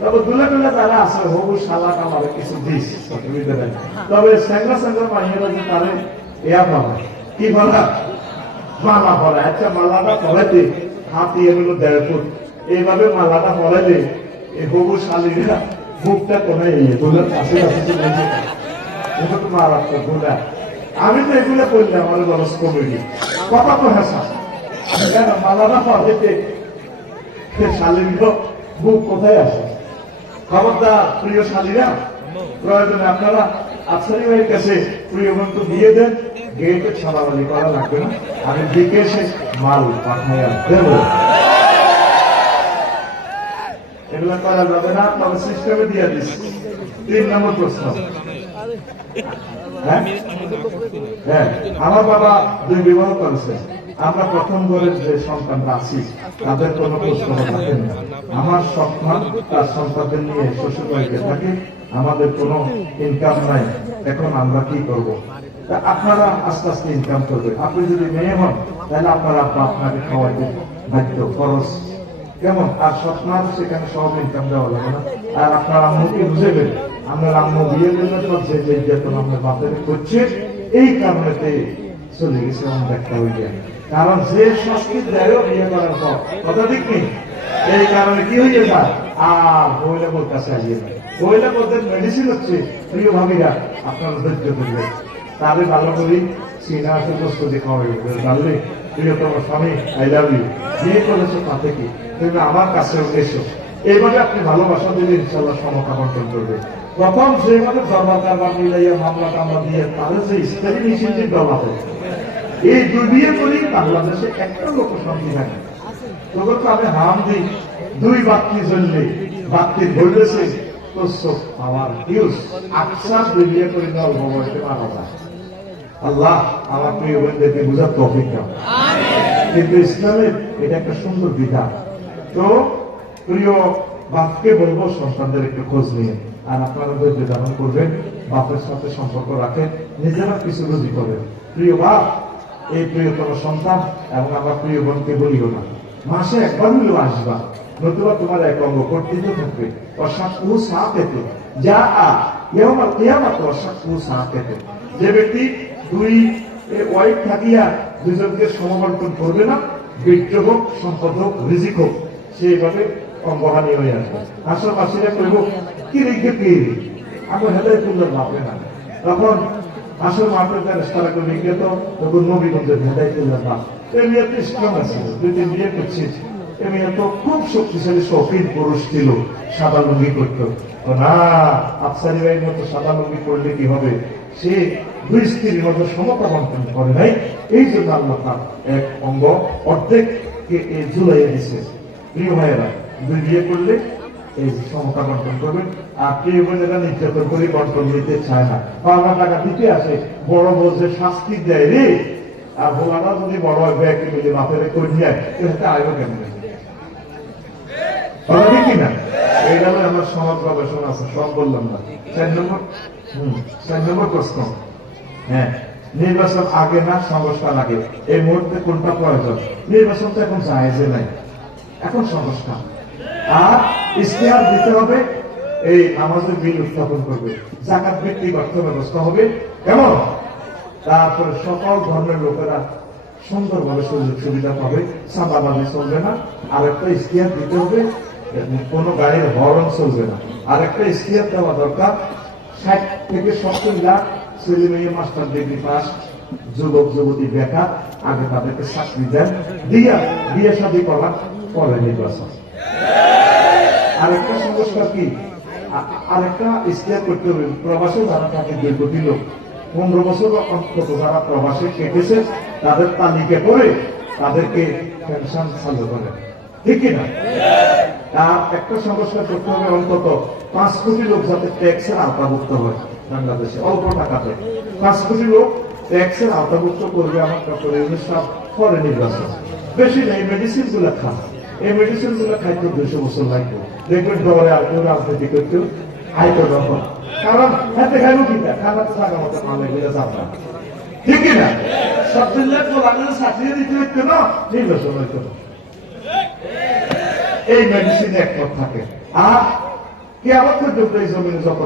তবে দুলে আছে শালা কিছু যে কি পরে আচ্ছা এগুলো এইভাবে মালাটা এই হবু শালিরা বুকটা কমে তো আমি তো এগুলো করলে আমার বরস কথা তো হেসা কেন মালাটা পড়াইতে শালীর বুক কোথায় আসে খবরদার প্রিয় শালীরা, প্রয়োজনে আপনারা আফসারি ভাইয়ের কাছে প্রিয় বন্ধু দিয়ে দেন, গেটে ছাড়াবালি করা লাগবে না। আমি দিকে এসে মাল পাঠাইয়া দেব। এগুলো করা যাবে না, তবে সিস্টেমে দিয়ে দিচ্ছি। তিন নম্বর প্রশ্ন। হ্যাঁ? হ্যাঁ আমার বাবা দুই বিবাহ করেছে। আমরা প্রথম ঘরের যে সন্তানটা আছি তাদের কোনো প্রশ্ন থাকেন না আমার সন্তান তার সন্তানদের নিয়ে শ্বশুর বাড়িতে থাকে আমাদের কোনো ইনকাম নাই এখন আমরা কি করব আপনারা আস্তে আস্তে ইনকাম করবেন আপনি যদি মেয়ে হন তাহলে আপনার আপনাকে খাওয়াইতে বাধ্য খরচ কেমন আর স্বপ্নার সেখানে সব ইনকাম দেওয়া যাবে না আর আপনার আম্মুকে বুঝেবেন আপনার আম্মু বিয়ে দিলে তো যে যে নির্যাতন আপনার বাপের করছে এই কারণেতে চলে গেছে হয়ে যায় কারণ যে সংস্কৃত দেয় বিয়ে করার পর। কথা ঠিক নেই এই কারণে কি হয়ে যায় আর মহিলা বোর কাছে আসিয়ে বোরদের মেডিসিন হচ্ছে, প্রিয় ভাবিরা, আপনারা ধৈর্য করবেন তাহলে ভালো করি, সিনা প্রস্তুতি জানলে প্রিয়তম স্বামী আই লাভ ইউ বিয়ে করেছ তুমি আমার কাছে এসো। এইভাবে আপনি ভালোবাসা দিলে ইনশাল্লাহ সমতা করবে। প্রথম দরবার কারবার মিলাইয়া মামলা টামলা দিয়ে, তাদের যে ইস্তারি মিছিল এই দুই বিয়ে করেই বাংলাদেশে একটা লোক শান্তি থাকে। তবে তো আমি হাম দিই দুই বাক্তি জ্বললে বাক্তি ধরলেছে তো সব আমার ইউজ আকসার দুই করে নেওয়ার ভগবানকে যায় আল্লাহ আমার প্রিয় বোনদেরকে বোঝার তফিক কিন্তু ইসলামের এটা একটা সুন্দর বিধান। তো প্রিয় বাপকে বলব সন্তানদের একটু খোঁজ নিয়ে। আর আপনারা ধৈর্য ধারণ করবেন বাপের সাথে সম্পর্ক রাখেন নিজেরা কিছু রুজি করেন। প্রিয় বাপ এই প্রিয়তম সন্তান এবং আমার প্রিয় বোনকে বলিও না। মাসে একবার হলেও আসবা, নতুবা তোমার এক অঙ্গ কর্তৃত্ব থাকবে অর্থাৎ ও সা পেতে যা আ ইয়ামাত ইয়ামাত অর্থাৎ ও সা পেতে যে ব্যক্তি দুই ওয়াইফ থাকিয়া দুজনকে সমবন্টন করবে না বীর্য হোক, সম্পদ হোক, রিজিক হোক, সেইভাবে অঙ্গহানি হয়ে আসবে। আশাপাশিরা কইব কি রেখে কি আমার হেদায় তুললে ভাববে না তখন আসল মাপের তার সারা করে তখন হেদায় তুললে ভাব এই মেয়ে তো আছে, দুই বিয়ে করছে। এই মেয়ে তো খুব শক্তিশালী শৌখিন পুরুষ ছিল, সাদা লুঙ্গি করতো না, আফসারি ভাইয়ের মতো সাদা লুঙ্গি করলে কি হবে? সে দুই স্ত্রীর মধ্যে সমতা বন্টন করে নাই। এই জন্য আল্লাহ তার এক অঙ্গ অর্ধেক ঝুলাইয়া দিছে। প্রিয় ভাইয়েরা, দুই বিয়ে করলে এই সমতা বন্টন করবেন আর প্রিয় বোনেরা নির্যাতন করে নিতে চায় না। পাওনা টাকা দিতে আসে, বড় বলছে শাস্তি দেয় রে, আর ভোলাটা যদি বড় হয়, ব্যাগ মিলে মাথায় করে নিয়ে এটা আয়ো কিনা হ্যাঁ নির্বাচন আগে না আগে? এই মুহূর্তে কোনটা প্রয়োজন? নির্বাচন তো এখন নাই। এখন আর দিতে হবে এই আমাদের বিল উত্থাপন করবে। জাকাত ভিত্তিক অর্থ ব্যবস্থা হবে কেমন? তারপরে সকল ধর্মের লোকেরা সুন্দরভাবে সুযোগ সুবিধা পাবে সাদাবাদে চলবে না আর একটা ইশতেহার দিতে হবে কোন গাড়ির হরন চলবে না। আর একটা ইশতেহার দেওয়া দরকার, ষাট থেকে সত্তর লাখ ছেলে মেয়ে মাস্টার ডিগ্রি পাস যুবক, যুবতী, বেকার, আগে তাদেরকে চাকরি দেন, দিয়া বিয়ে শাদী করার পরে নির্বাচন। আরেকটা সংস্কার কি? আরেকটা ইস্তেহার করতে হবে। প্রবাসে যারা থাকে কোটি পনেরো বছর অন্তত যারা প্রবাসে কেটেছে, তাদের তালিকা করে তাদেরকে পেনশন চালু করে ঠিক না? আর একটা সংস্কার করতে হবে অন্তত পাঁচ কোটি লোক যাতে ট্যাক্সের আওতাভুক্ত হয় বাংলাদেশে, অল্প টাকাতে। পাঁচ কোটি লোক ট্যাক্সের আওতাভুক্ত করবে আমার ইউনুস সাহেব, পরে নির্বাচন। বেশি নেই মেডিসিনগুলা খান। এই মেডিসিনগুলো খাইতে দুশো বছর লাগবে দেখবেন দরে আর কেউ রাজনীতি করতেও আইতো যখন কারণ হাতে খাইব কিনা থাকা মতো ঠিক সব দিতে না, নির্বাচন এই মেডিসিন একমত থাকে। আর কি আবার পর্যন্ত এই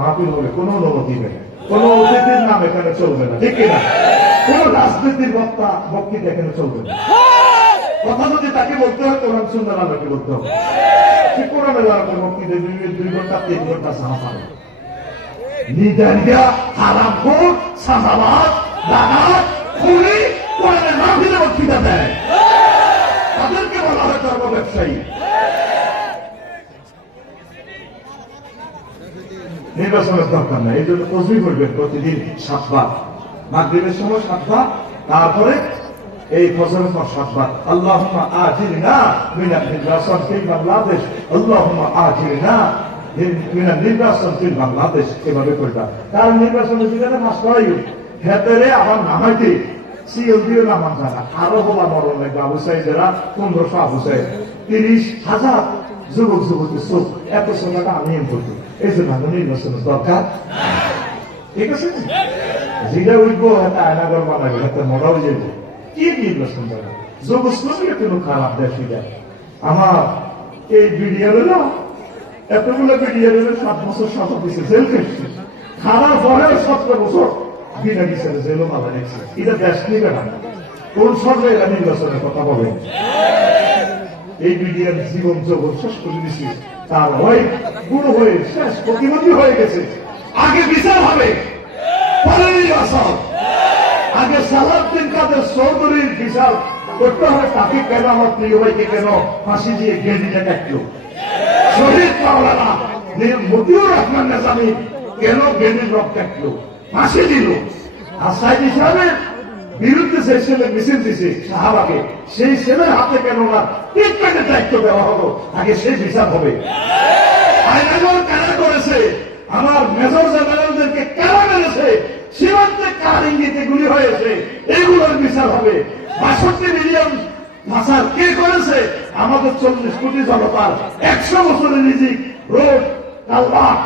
মাহফিল হবে, কোন অনুমতি নেই। কোন অতিথির নাম এখানে চলবে না। ঠিক না? কোন রাজনীতির বক্তা, বক্তৃতা এখানে চলবে না। কথা যদি তাকে বলতে হয়, কোরআন সুন্দর আলোকে বলতে হবে। সে কোরআনে দাঁড়াতে বক্তৃতা দুই দুই ঘণ্টা, তিন ঘণ্টা সাহা নিদারিয়া হারামখোর সাজাবাদ মাহফিলে বক্তৃতা দেয়। তাদেরকে বলা হয় ব্যবসায়ী নির্বাচনের দরকার নাই, এই জন্য তসবি করবেন প্রতিদিন সাতবার। মাগরীবের সময় সাতবার, তারপরে এই ফসলের পর সাতবার আল্লাহ আজির না মিনা নির্বাচন বাংলাদেশ আল্লাহ আজির না মিনা নির্বাচন ফিল বাংলাদেশ। এভাবে করবা কারণ নির্বাচনের যেখানে মাস করাই হেতেরে আবার নামাইতে সিএল দিয়ে নামান জানা আরও হবা মরণ লাগবে আবু পনেরোশো আবু তিরিশ হাজার যুবক যুবতী চোখ, এত সময়টা আমি করতো এই জন্য আমার নির্বাচনের দরকার। ঠিক আছে? যেটা উঠবো, হাতে আয়নাগর বানাবে হাতে মরাও যাইব। কি নির্বাচন শ্রমিকের কোনো খারাপ আমার এই না এতগুলো সাত বছর সাত জেল খেটছে। খারাপ সতেরো বছর এটা দেশ নিবে না। কোন সরকার এরা নির্বাচনের কথা বলে? এই মিডিয়ার জীবন জগৎ শেষ করে দিছি। তার হয়ে গুরু হয়ে, শেষ প্রতিমন্ত্রী হয়ে গেছে। আগে বিচার হবে। পরে নির্বাচন। আগে সালাউদ্দিন কাদের চৌধুরীর বিচার করতে হবে তাকে কেন আমার প্রিয় ভাইকে কেন ফাঁসি দিয়ে গেঁদিটা কাটলো? শহীদ মাওলানা মতিউর রহমান নেজামি কেন কাটলো? ফাঁসি দিল। আর সাইদ হিসাবে বিরুদ্ধে যে ছেলে মিছিল দিছে সাহাবাকে। সেই ছেলের হাতে কেন না ট্রিটমেন্টের দায়িত্ব দেওয়া হলো? আগে সেই বিচার হবে। আইনাগর কারা করেছে? আমার মেজর জেনারেলদেরকে কার গুলি হয়েছে। এগুলোর বিচার হবে। বাষট্টি মিলিয়ন ভাষার কে করেছে? আমাদের চল্লিশ কোটি জনতার একশো বছরের নিজে রোড